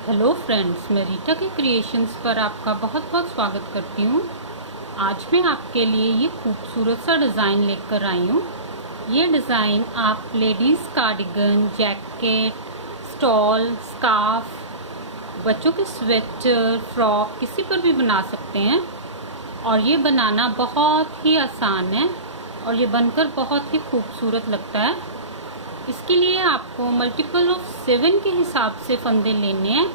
Hello friends, मैं रीटा के creations पर आपका बहुत बहुत स्वागत करती हूँ। आज मैं आपके लिए ये खूबसूरत सा डिज़ाइन लेकर आई हूँ। ये डिज़ाइन आप ladies cardigan, jacket, stall, scarf, बच्चों के स्वेटर, फ्रॉक किसी पर भी बना सकते हैं। और ये बनाना बहुत ही आसान है और ये बनकर बहुत ही खूबसूरत लगता है। इसके लिए आपको मल्टीपल ऑफ 7 के हिसाब से फंदे लेने हैं।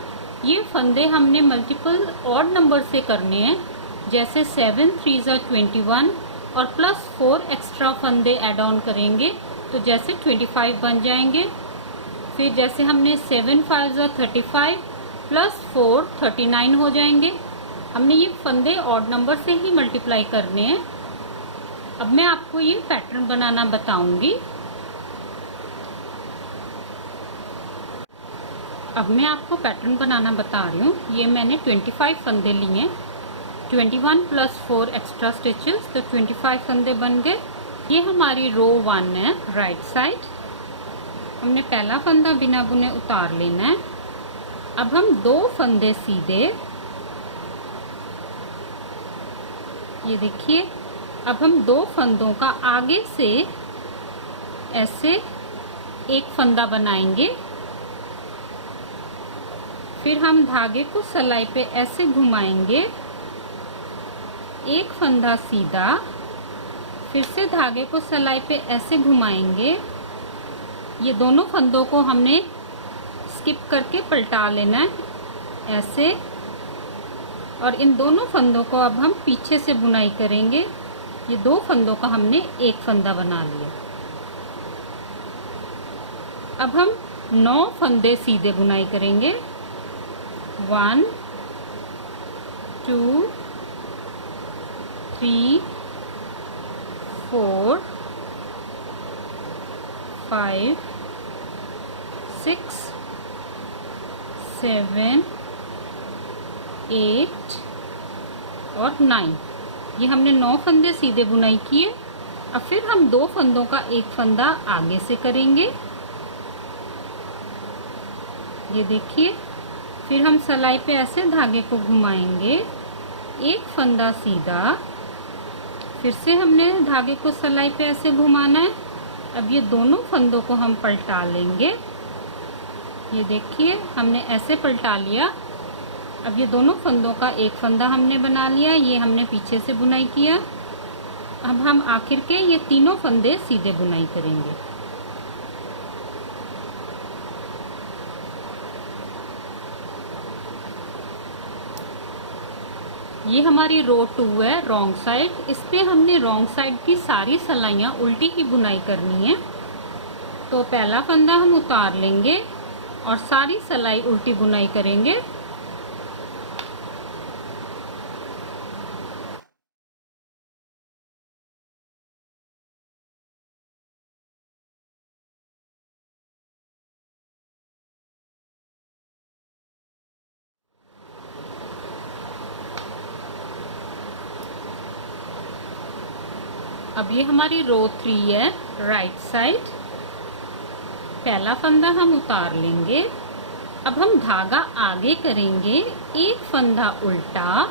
ये फंदे हमने मल्टीपल ऑड नंबर से करने हैं, जैसे 7 3 ज़ा 21 और +4 एक्स्ट्रा फंदे ऐड ऑन करेंगे तो जैसे 25 बन जाएंगे। फिर जैसे हमने 7 5 ज़ा 35 +4 39 हो जाएंगे। हमने ये फंदे ऑड नंबर से ही मल्टीप्लाई करने हैं। अब मैं आपको ये पैटर्न बनाना बताऊंगी। अब मैं आपको पैटर्न बनाना बता रही हूँ। ये मैंने 25 फंदे लिए हैं, 21 + 4 एक्स्ट्रा स्टिचेस, तो 25 फंदे बन गए। ये हमारी रो 1 है, राइट साइड। हमने पहला फंदा बिना बुने उतार लेना है। अब हम 2 फंदे सीधे, ये देखिए, अब हम 2 फंदों का आगे से ऐसे एक फंदा बनाएंगे। फिर हम धागे को सलाई पे ऐसे घुमाएंगे, एक फंदा सीधा, फिर से धागे को सलाई पे ऐसे घुमाएंगे। ये दोनों फंदों को हमने स्किप करके पलटा लेना है ऐसे, और इन दोनों फंदों को अब हम पीछे से बुनाई करेंगे। ये 2 फंदों का हमने एक फंदा बना लिया। अब हम 9 फंदे सीधे बुनाई करेंगे। 1 2 3 4 5 6 7 8 और 9। ये हमने 9 फंदे सीधे बुनाई किए। अब फिर हम 2 फंदों का एक फंदा आगे से करेंगे, ये देखिए। फिर हम सलाई पे ऐसे धागे को घुमाएंगे, एक फंदा सीधा, फिर से हमने धागे को सलाई पे ऐसे घुमाना है। अब ये दोनों फंदों को हम पलटा लेंगे, ये देखिए, हमने ऐसे पलटा लिया। अब ये दोनों फंदों का एक फंदा हमने बना लिया, ये हमने पीछे से बुनाई किया। अब हम आखिर के ये तीनों फंदे सीधे बुनाई करेंगे। ये हमारी रो 2 है, रॉन्ग साइड। इस पे हमने रॉन्ग साइड की सारी सलाइयाँ उल्टी की बुनाई करनी है। तो पहला फंदा हम उतार लेंगे और सारी सलाई उल्टी बुनाई करेंगे। अब ये हमारी रो 3 है, राइट साइड। पहला फंदा हम उतार लेंगे। अब हम धागा आगे करेंगे, एक फंदा उल्टा,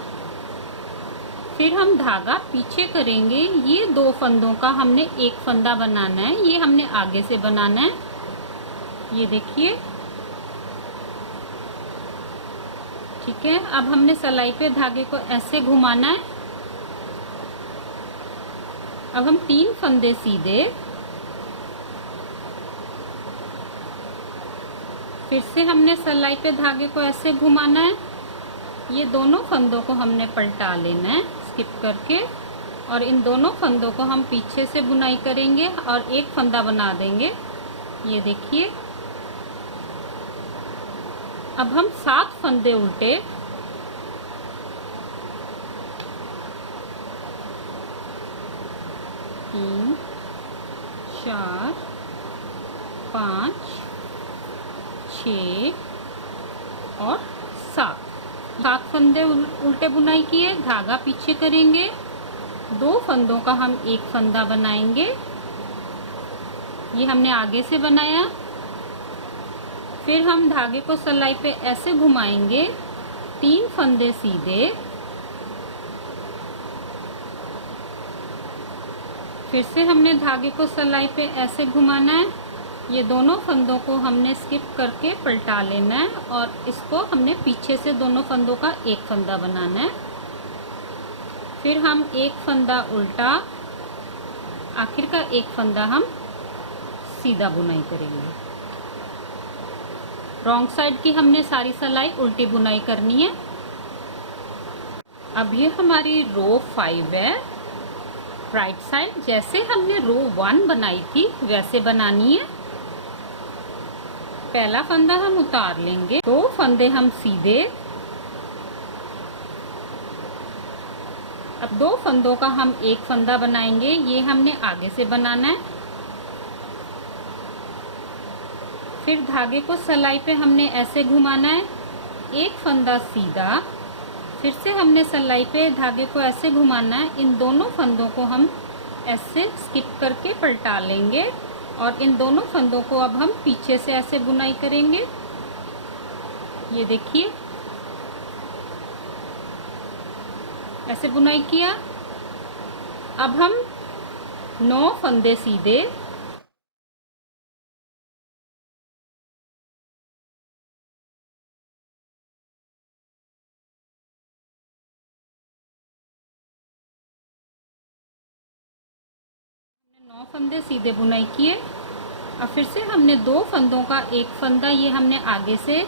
फिर हम धागा पीछे करेंगे। ये 2 फंदों का हमने एक फंदा बनाना है, ये हमने आगे से बनाना है, ये देखिए, ठीक है। अब हमने सलाई पे धागे को ऐसे घुमाना है। अब हम 3 फंदे सीधे, फिर से हमने सलाई पे धागे को ऐसे घुमाना है। ये दोनों फंदों को हमने पलटा लेना है स्किप करके, और इन दोनों फंदों को हम पीछे से बुनाई करेंगे और एक फंदा बना देंगे, ये देखिए। अब हम 7 फंदे उल्टे, तीन 4 5 6 और 7 फंदे उल्टे बुनाई किए, धागा पीछे करेंगे, 2 फंदों का हम एक फंदा बनाएंगे, ये हमने आगे से बनाया। फिर हम धागे को सिलाई पे ऐसे घुमाएंगे, 3 फंदे सीधे, फिर से हमने धागे को सिलाई पे ऐसे घुमाना है। ये दोनों फंदों को हमने स्किप करके पलटा लेना है और इसको हमने पीछे से दोनों फंदों का एक फंदा बनाना है। फिर हम एक फंदा उल्टा, आखिर का एक फंदा हम सीधा बुनाई करेंगे। रॉन्ग साइड की हमने सारी सिलाई उल्टी बुनाई करनी है। अब ये हमारी रो 5 है। राइट साइड जैसे हमने रो 1 बनाई थी वैसे बनानी है। पहला फंदा हम उतार लेंगे, 2 फंदे हम सीधे, अब 2 फंदों का हम एक फंदा बनाएंगे। ये हमने आगे से बनाना है। फिर धागे को सिलाई पे हमने ऐसे घुमाना है, एक फंदा सीधा, फिर से हमने सिलाई पे धागे को ऐसे घुमाना है। इन दोनों फंदों को हम ऐसे स्किप करके पलटा लेंगे और इन दोनों फंदों को अब हम पीछे से ऐसे बुनाई करेंगे। ये देखिए, ऐसे बुनाई किया। अब हम 9 फंदे सीधे, हमने 9 फंदे सीधे बुनाई किए। अब फिर से हमने 2 फंदों का एक फंदा, ये हमने आगे से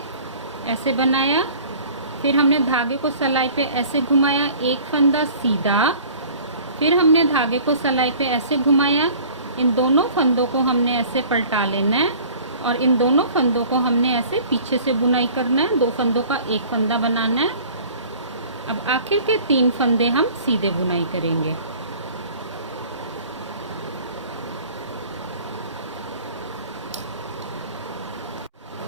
ऐसे बनाया। फिर हमने धागे को सिलाई पे ऐसे घुमाया, एक फंदा सीधा, फिर हमने धागे को सिलाई पे ऐसे घुमाया। इन दोनों फंदों को हमने ऐसे पलटा लेना है और इन दोनों फंदों को हमने ऐसे पीछे से बुनाई करना है। 2 फंदों का एक फंदा बनाना है। अब आखिर के 3 फंदे हम सीधे बुनाई करेंगे।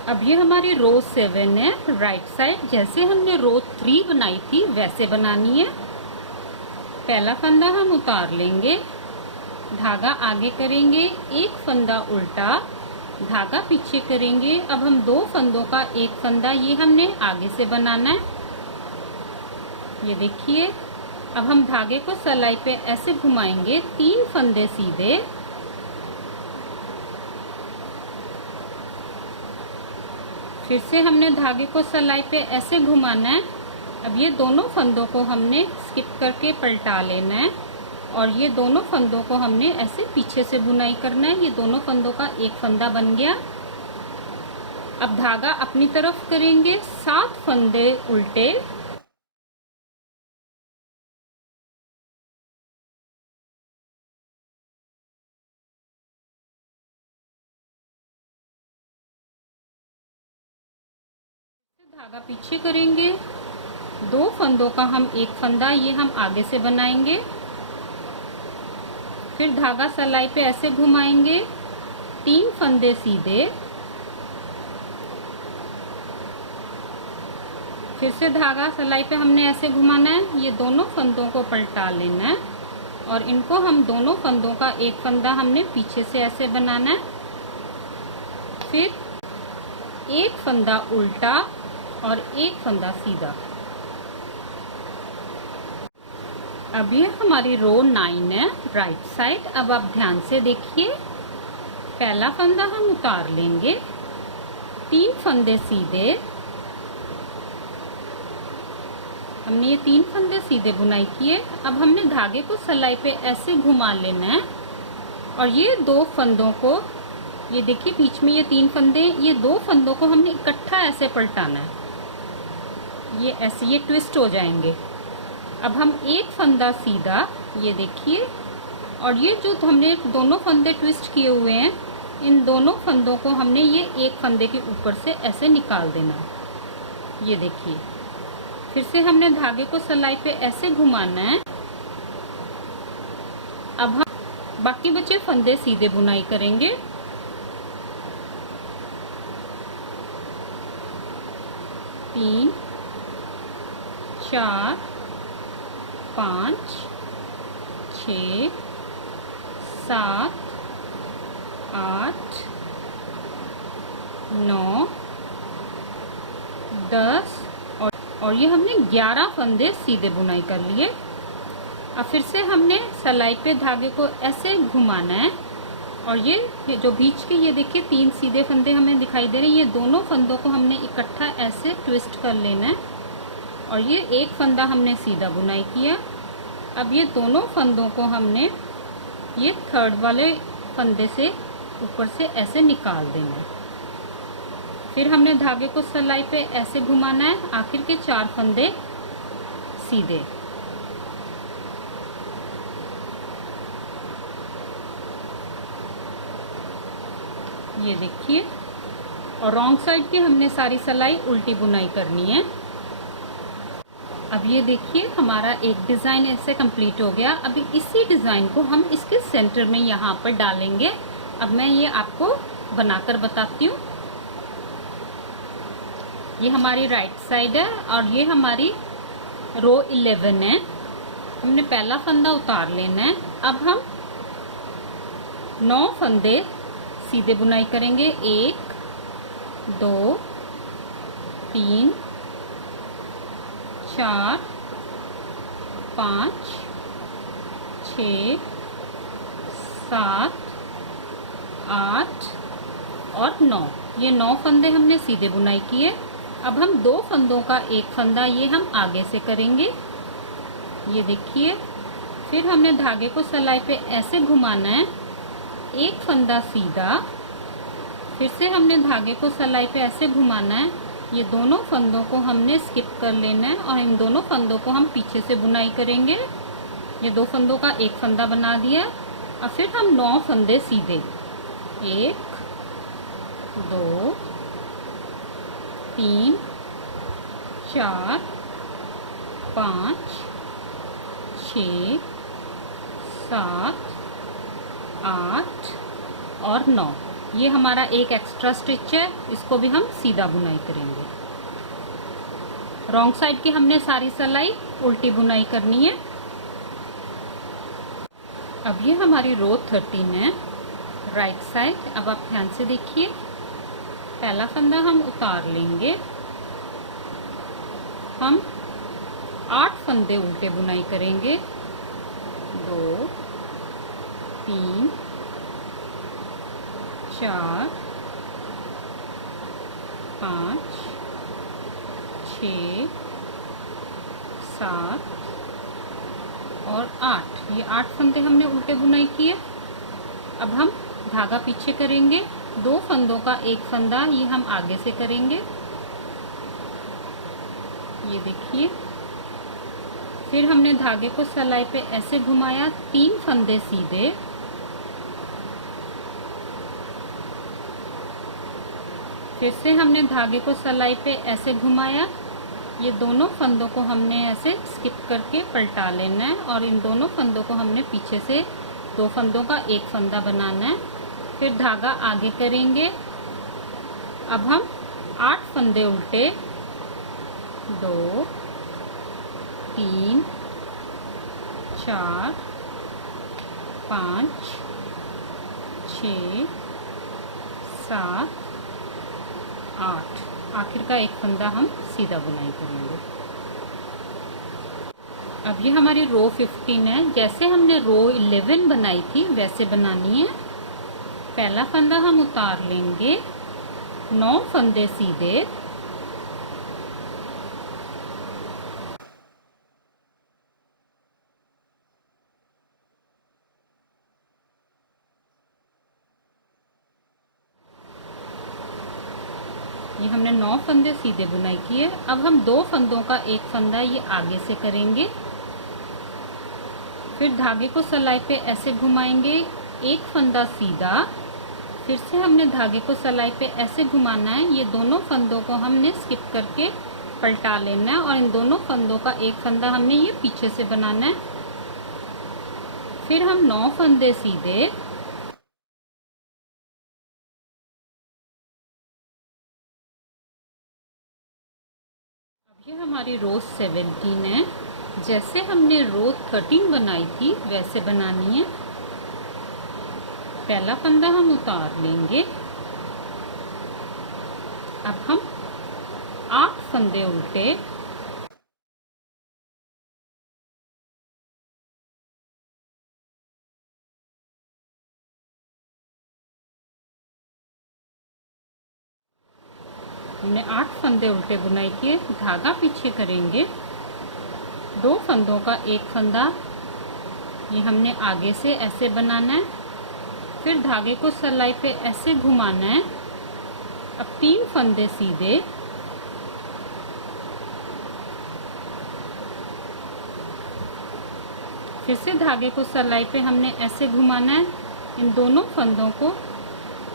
अब ये हमारी रो 7 है। राइट साइड जैसे हमने रो 3 बनाई थी वैसे बनानी है। पहला फंदा हम उतार लेंगे, धागा आगे करेंगे, एक फंदा उल्टा, धागा पीछे करेंगे। अब हम 2 फंदों का एक फंदा, ये हमने आगे से बनाना है। ये देखिए, अब हम धागे को सिलाई पे ऐसे घुमाएंगे, 3 फंदे सीधे, फिर से हमने धागे को सिलाई पे ऐसे घुमाना है। अब ये दोनों फंदों को हमने स्किप करके पलटा लेना है और ये दोनों फंदों को हमने ऐसे पीछे से बुनाई करना है। ये दोनों फंदों का एक फंदा बन गया। अब धागा अपनी तरफ करेंगे, 7 फंदे उल्टे, धागा पीछे करेंगे, 2 फंदों का हम एक फंदा, ये हम आगे से बनाएंगे। फिर धागा सिलाई पे ऐसे घुमाएंगे, 3 फंदे सीधे, फिर से धागा सिलाई पे हमने ऐसे घुमाना है। ये दोनों फंदों को पलटा लेना है और इनको हम दोनों फंदों का एक फंदा हमने पीछे से ऐसे बनाना है। फिर एक फंदा उल्टा और एक फंदा सीधा। अब ये हमारी रो 9 है। राइट साइड अब आप ध्यान से देखिए, पहला फंदा हम उतार लेंगे, 3 फंदे सीधे, हमने ये 3 फंदे सीधे बुनाई किए। अब हमने धागे को सिलाई पे ऐसे घुमा लेना है और ये 2 फंदों को, ये देखिए बीच में ये 3 फंदे, ये 2 फंदों को हमने इकट्ठा ऐसे पलटाना है। ये ऐसे ये ट्विस्ट हो जाएंगे। अब हम एक फंदा सीधा, ये देखिए, और ये जो हमने दोनों फंदे ट्विस्ट किए हुए हैं, इन दोनों फंदों को हमने ये एक फंदे के ऊपर से ऐसे निकाल देना। ये देखिए, फिर से हमने धागे को सिलाई पे ऐसे घुमाना है। अब हम बाकी बचे फंदे सीधे बुनाई करेंगे। तीन, 4, 5, 6, 7, 8, 9, 10 और ये हमने 11 फंदे सीधे बुनाई कर लिए। अब फिर से हमने सिलाई पे धागे को ऐसे घुमाना है और ये जो बीच के ये देखिए 3 सीधे फंदे हमें दिखाई दे रहे हैं, ये दोनों फंदों को हमने इकट्ठा ऐसे ट्विस्ट कर लेना है और ये एक फंदा हमने सीधा बुनाई किया। अब ये दोनों फंदों को हमने ये थर्ड वाले फंदे से ऊपर से ऐसे निकाल देना है। फिर हमने धागे को सिलाई पे ऐसे घुमाना है, आखिर के 4 फंदे सीधे। ये देखिए, और रॉन्ग साइड की हमने सारी सिलाई उल्टी बुनाई करनी है। अब ये देखिए हमारा एक डिज़ाइन ऐसे कंप्लीट हो गया। अभी इसी डिज़ाइन को हम इसके सेंटर में यहाँ पर डालेंगे। अब मैं ये आपको बनाकर बताती हूँ। ये हमारी राइट साइड है और ये हमारी रो 11 है। हमने पहला फंदा उतार लेना है। अब हम 9 फंदे सीधे बुनाई करेंगे। 1 2 3 4 5 6 7 8 और 9। ये 9 फंदे हमने सीधे बुनाई किए। अब हम 2 फंदों का एक फंदा ये हम आगे से करेंगे। ये देखिए, फिर हमने धागे को सिलाई पे ऐसे घुमाना है, एक फंदा सीधा, फिर से हमने धागे को सिलाई पे ऐसे घुमाना है। ये दोनों फंदों को हमने स्किप कर लेना है और इन दोनों फंदों को हम पीछे से बुनाई करेंगे। ये 2 फंदों का एक फंदा बना दिया। और फिर हम 9 फंदे सीधे, 1 2 3 4 5 6 7 8 और 9। ये हमारा एक एक्स्ट्रा स्टिच है, इसको भी हम सीधा बुनाई करेंगे। रॉन्ग साइड की हमने सारी सिलाई उल्टी बुनाई करनी है। अब ये हमारी रो 13 है, राइट साइड। अब आप ध्यान से देखिए, पहला फंदा हम उतार लेंगे। हम 8 फंदे उल्टे बुनाई करेंगे। 2 3 4 5 6 7 और 8। ये 8 फंदे हमने उल्टे बुनाई किए। अब हम धागा पीछे करेंगे। 2 फंदों का एक फंदा ये हम आगे से करेंगे। ये देखिए, फिर हमने धागे को सिलाई पे ऐसे घुमाया, 3 फंदे सीधे, फिर से हमने धागे को सिलाई पे ऐसे घुमाया। ये दोनों फंदों को हमने ऐसे स्किप करके पलटा लेना है और इन दोनों फंदों को हमने पीछे से 2 फंदों का एक फंदा बनाना है। फिर धागा आगे करेंगे। अब हम 8 फंदे उल्टे, 2 3 4 5 6 7 8, आखिर का एक फंदा हम सीधा बुनाई करेंगे। अब ये हमारी रो 15 है। जैसे हमने रो 11 बनाई थी वैसे बनानी है। पहला फंदा हम उतार लेंगे, 9 फंदे सीधे, ये हमने 9 फंदे सीधे बुनाई किए। अब हम 2 फंदों का एक फंदा ये आगे से करेंगे। फिर धागे को सिलाई पे ऐसे घुमाएंगे, एक फंदा सीधा, फिर से हमने धागे को सिलाई पे ऐसे घुमाना है। ये दोनों फंदों को हमने स्किप करके पलटा लेना है और इन दोनों फंदों का एक फंदा हमने ये पीछे से बनाना है। फिर हम 9 फंदे सीधे, अब ये हमारी रो 17 है। जैसे हमने रो 13 बनाई थी वैसे बनानी है। पहला फंदा हम उतार लेंगे। अब हम 8 फंदे उल्टे। हमने 8 फंदे उल्टे बुनाई किए, धागा पीछे करेंगे, 2 फंदों का एक फंदा ये हमने आगे से ऐसे बनाना है, फिर धागे को सिलाई पे ऐसे घुमाना है। अब 3 फंदे सीधे, फिर से धागे को सिलाई पे हमने ऐसे घुमाना है, इन दोनों फंदों को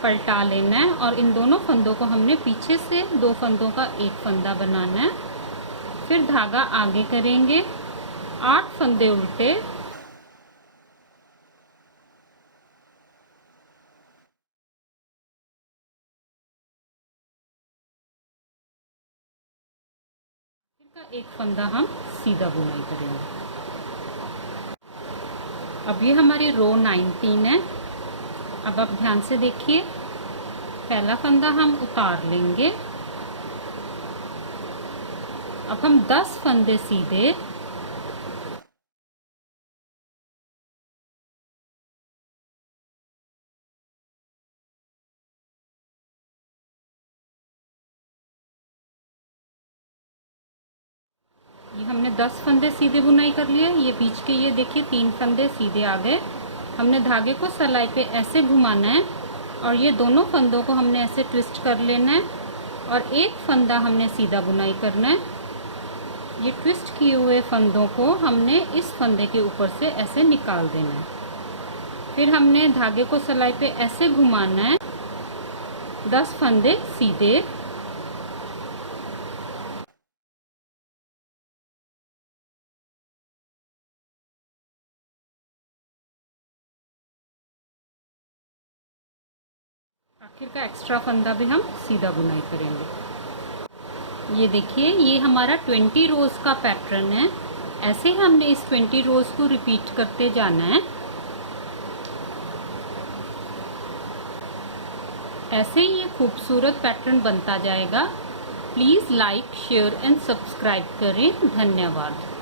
पलटा लेना है और इन दोनों फंदों को हमने पीछे से 2 फंदों का एक फंदा बनाना है। फिर धागा आगे करेंगे, 8 फंदे उल्टे, फिर का एक फंदा हम सीधा बुनाई करेंगे। अब ये हमारी रो 19 है। अब आप ध्यान से देखिए, पहला फंदा हम उतार लेंगे। अब हम 10 फंदे सीधे, ये हमने 10 फंदे सीधे बुनाई कर लिए। ये बीच के ये देखिए 3 फंदे सीधे आ गए। हमने धागे को सिलाई पे ऐसे घुमाना है और ये दोनों फंदों को हमने ऐसे ट्विस्ट कर लेना है और एक फंदा हमने सीधा बुनाई करना है। ये ट्विस्ट किए हुए फंदों को हमने इस फंदे के ऊपर से ऐसे निकाल देना है। फिर हमने धागे को सिलाई पे ऐसे घुमाना है, 10 फंदे सीधे, आखिर का एक्स्ट्रा फंदा भी हम सीधा बुनाई करेंगे। ये देखिए, ये हमारा 20 रोज का पैटर्न है। ऐसे ही हमने इस 20 रोज को रिपीट करते जाना है। ऐसे ही ये खूबसूरत पैटर्न बनता जाएगा। Please like, share and subscribe करें। धन्यवाद।